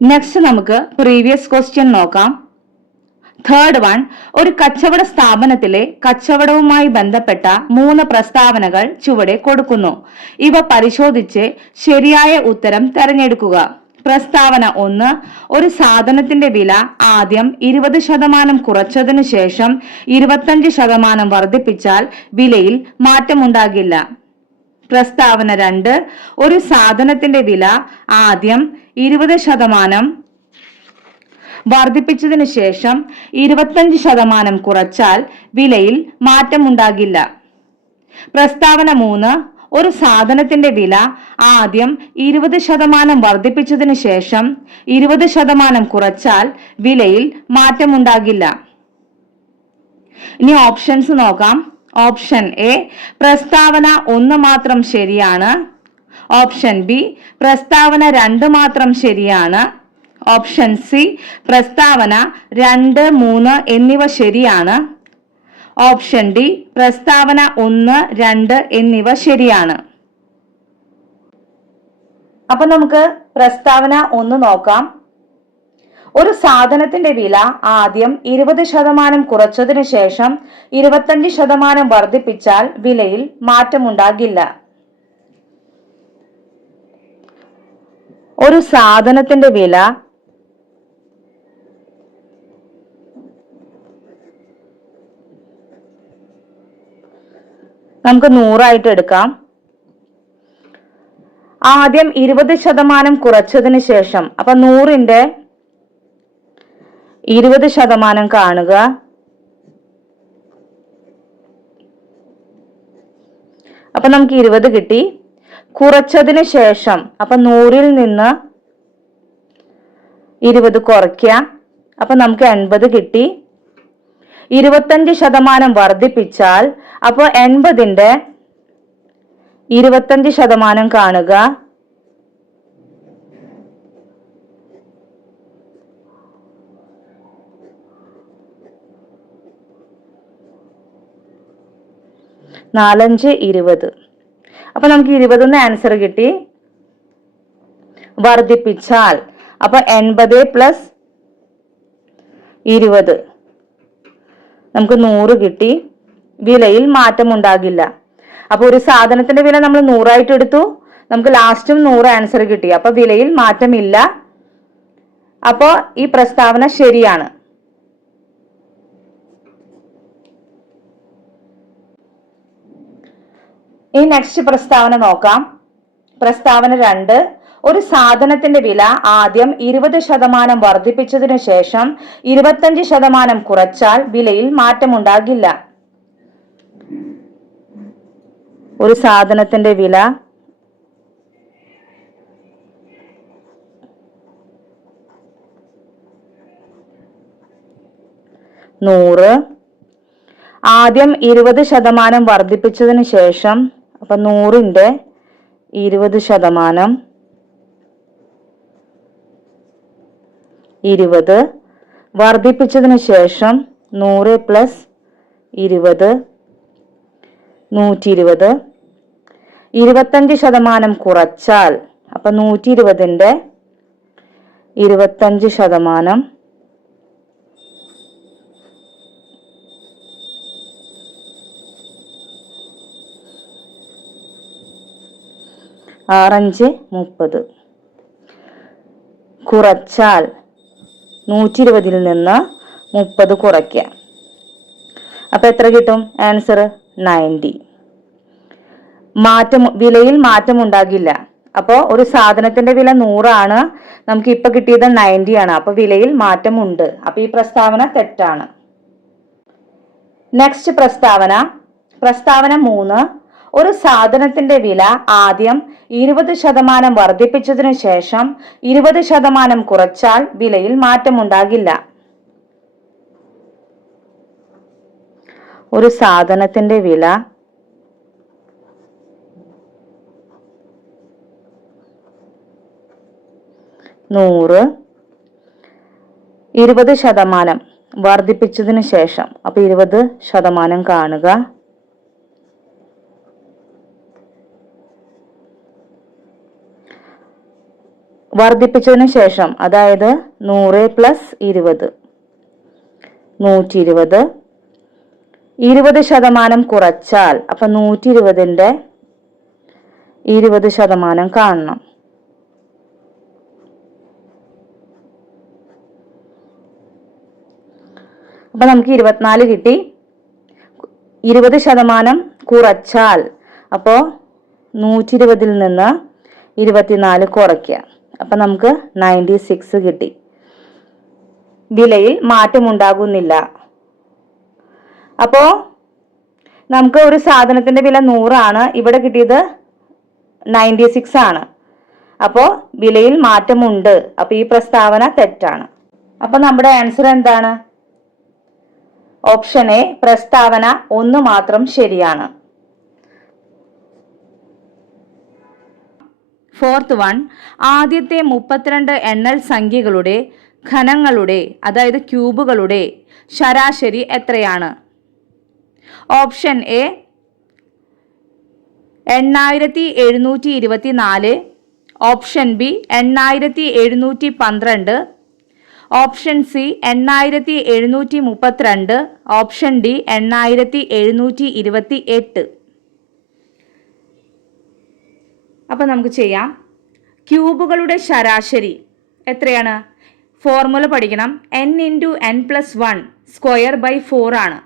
Next നമുക്ക് previous question നോക്കാം. Third one, ഒരു കച്ചവട സ്ഥാപനത്തിലെ കച്ചവടവുമായി ബന്ധപ്പെട്ട 3 പ്രസ്താവനകൾ ചുവടെ കൊടുക്കുന്നു. ഇവ പരിശോധിച്ച് ശരിയായ ഉത്തരം തിരഞ്ഞെടുക്കുക. പ്രസ്താവന 1, ഒരു സാധനത്തിന്റെ വില ആദ്യം 20% കുറച്ചതിനു ശേഷം 25% വർദ്ധിപ്പിച്ചാൽ വിലയിൽ മാറ്റമുണ്ടാകില്ല. പ്രസ്താവന 2, ഒരു സാധനത്തിന്റെ വില ആദ്യം 20% വർദ്ധിപ്പിച്ചതിനു ശേഷം 25% കുറച്ചാൽ വിലയിൽ മാറ്റമുണ്ടാകില്ല. പ്രസ്താവന 3, ഒരു സാധനത്തിന്റെ വില ആദ്യം 20% വർദ്ധിപ്പിച്ചതിനു ശേഷം 20% കുറച്ചാൽ വിലയിൽ മാറ്റമുണ്ടാകില്ല. ഇനി ഓപ്ഷൻസ് നോക്കാം. ഓപ്ഷൻ എ, പ്രസ്താവന 1 മാത്രം ശരിയാണ്. ഓപ്ഷൻ ബി, പ്രസ്താവന 2 മാത്രം ശരിയാണ്. ഓപ്ഷൻ സി, പ്രസ്താവന 2, 3 എന്നിവ ശരിയാണ്. ഓപ്ഷൻ ഡി, പ്രസ്താവന 1, 2 എന്നിവ ശരിയാണ്. അപ്പൊ നമുക്ക് പ്രസ്താവന 1 നോക്കാം. ഒരു സാധനത്തിന്റെ വില ആദ്യം 20% കുറച്ചതിനു ശേഷം 25% വർദ്ധിപ്പിച്ചാൽ വിലയിൽ മാറ്റമുണ്ടാകില്ല. ഒരു സാധനത്തിന്റെ വില നമുക്ക് 100 ആയിട്ട് എടുക്കാം. ആദ്യം 20% കുറച്ചതിന് ശേഷം, അപ്പൊ 100ന്റെ 20% കാണുക. അപ്പൊ നമുക്ക് 20 കിട്ടി. കുറച്ചതിന് ശേഷം, അപ്പൊ 100ൽ നിന്ന് 20 കുറയ്ക്കുക. അപ്പൊ നമുക്ക് 80 കിട്ടി. 25% വർദ്ധിപ്പിച്ചാൽ, അപ്പൊ 80ന്റെ 25% കാണുക.4×5 20. അപ്പൊ നമുക്ക് 20 ആൻസർ കിട്ടി. വർദ്ധിപ്പിച്ചാൽ, അപ്പൊ 80 + 20 നമുക്ക് 100 കിട്ടി. വിലയിൽ മാറ്റമുണ്ടാകില്ല. അപ്പൊ ഒരു സാധനത്തിന്റെ വില നമ്മൾ 100 ആയിട്ട് എടുത്തു. നമുക്ക് ലാസ്റ്റും 100 ആൻസർ കിട്ടി. അപ്പൊ വിലയിൽ മാറ്റമില്ല. അപ്പോ ഈ പ്രസ്താവന ശരിയാണ്. ഈ നെക്സ്റ്റ് പ്രസ്താവന നോക്കാം. പ്രസ്താവന 2, ഒരു സാധനത്തിന്റെ വില ആദ്യം 20% വർദ്ധിപ്പിച്ചതിനു ശേഷം 25% കുറച്ചാൽ വിലയിൽ മാറ്റമുണ്ടാകില്ല. ഒരു സാധനത്തിന്റെ വില നൂറ് ആദ്യം 20% വർദ്ധിപ്പിച്ചതിന് ശേഷം, അപ്പൊ 100ന്റെ 20% 20 വർദ്ധിപ്പിച്ചതിന് ശേഷം 100 + 20 120. 25% കുറച്ചാൽ, അപ്പൊ 120ന്റെ 25% 6×5 30. കുറച്ചാൽ 120ൽ നിന്ന് 30 കുറയ്ക്കുക. അപ്പൊ എത്ര കിട്ടും? ആൻസർ 90. വിലയിൽ മാറ്റം ഉണ്ടാകില്ല. അപ്പോ ഒരു സാധനത്തിന്റെ വില 100 ആണ്. നമുക്ക് ഇപ്പൊ കിട്ടിയത് 90 ആണ്. അപ്പൊ വിലയിൽ മാറ്റമുണ്ട്. അപ്പൊ ഈ പ്രസ്താവന തെറ്റാണ്. നെക്സ്റ്റ് പ്രസ്താവന 3, ഒരു സാധനത്തിന്റെ വില ആദ്യം 20% വർദ്ധിപ്പിച്ചതിനു ശേഷം 20% കുറച്ചാൽ വിലയിൽ മാറ്റമുണ്ടാകില്ല. ഒരു സാധനത്തിന്റെ വില നൂറ് 20% വർദ്ധിപ്പിച്ചതിന് ശേഷം, അപ്പൊ 20% കാണുക. വർദ്ധിപ്പിച്ചതിന് ശേഷം, അതായത് 100 പ്ലസ് 20 120, 20% കുറച്ചാൽ, അപ്പൊ 120ന്റെ 20% കാണണം. അപ്പൊ നമുക്ക് 24 കിട്ടി. 20% കുറച്ചാൽ, അപ്പോ 120ൽ നിന്ന് 24 കുറയ്ക്കുക. അപ്പൊ നമുക്ക് 96 കിട്ടി. വിലയിൽ മാറ്റമുണ്ടാകുന്നില്ല. അപ്പോ നമുക്ക് ഒരു സാധനത്തിന്റെ വില 100 ആണ്, ഇവിടെ കിട്ടിയത് 96 ആണ്. അപ്പോ വിലയിൽ മാറ്റമുണ്ട്. അപ്പൊ ഈ പ്രസ്താവന തെറ്റാണ്. അപ്പൊ നമ്മുടെ ആൻസർ എന്താണ്? ഓപ്ഷൻ എ, പ്രസ്താവന 1 മാത്രം ശരിയാണ്. ഫോർത്ത് വൺ, ആദ്യത്തെ 32 എണ്ണൽ സംഖ്യകളുടെ ഘനങ്ങളുടെ, അതായത് ക്യൂബുകളുടെ ശരാശരി എത്രയാണ്? Option A 8724, option B 8712, option C 8732, option D 8728. അപ്പൊ നമുക്ക് ചെയ്യാം. ക്യൂബുകളുടെ ശരാശരി എത്രയാണ്? ഫോർമുല പഠിക്കണം. n × n+1 സ്ക്വയർ ബൈ 4 ആണ്.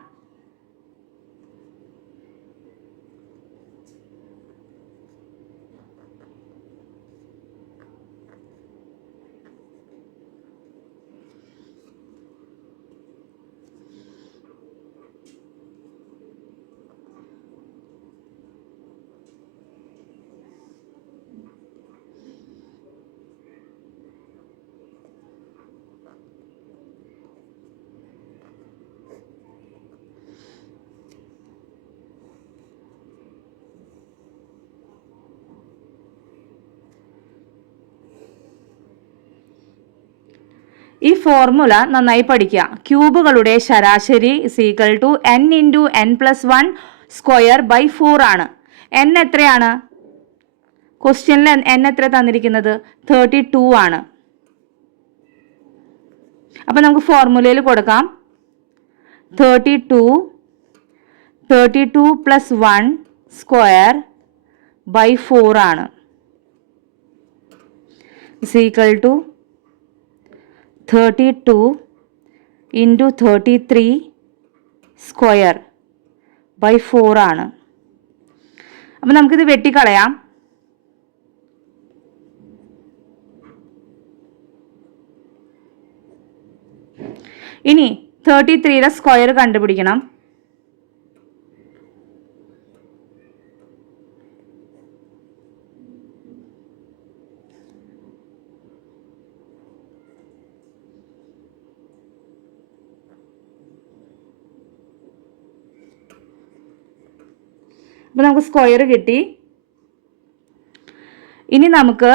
ഈ ഫോർമുല നന്നായി പഠിക്കുക. ക്യൂബുകളുടെ ശരാശരി = n × n+1 സ്ക്വയർ ബൈ 4 ആണ്. n എത്രയാണ്? ക്വസ്റ്റ്യനിൽ n എത്ര തന്നിരിക്കുന്നത്? 32 ആണ്. അപ്പൊ നമുക്ക് ഫോർമുലയിൽ കൊടുക്കാം. 32 + 1 സ്ക്വയർ ബൈ 4 ആണ്. = 32 × 33 സ്ക്വയർ ബൈ 4 ആണ്. അപ്പം നമുക്കിത് വെട്ടിക്കളയാം. ഇനി 33യുടെ സ്ക്വയർ കണ്ടുപിടിക്കണം. അപ്പോൾ നമുക്ക് സ്ക്വയർ കിട്ടി. ഇനി നമുക്ക്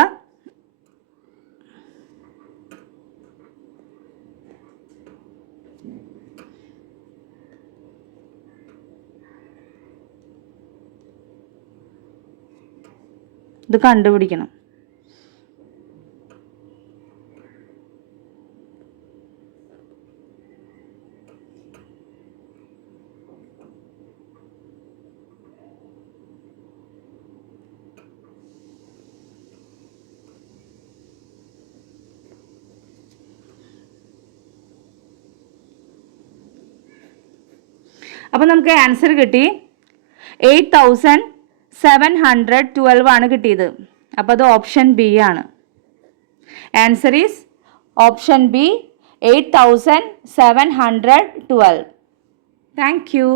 ഇത് കണ്ടുപിടിക്കണം. അപ്പോൾ നമുക്ക് ആൻസർ കിട്ടി. 8712 ആണ് കിട്ടിയത്. അപ്പോൾ അത് ഓപ്ഷൻ ബി ആണ്. Answer is option B, 8712. Thank you.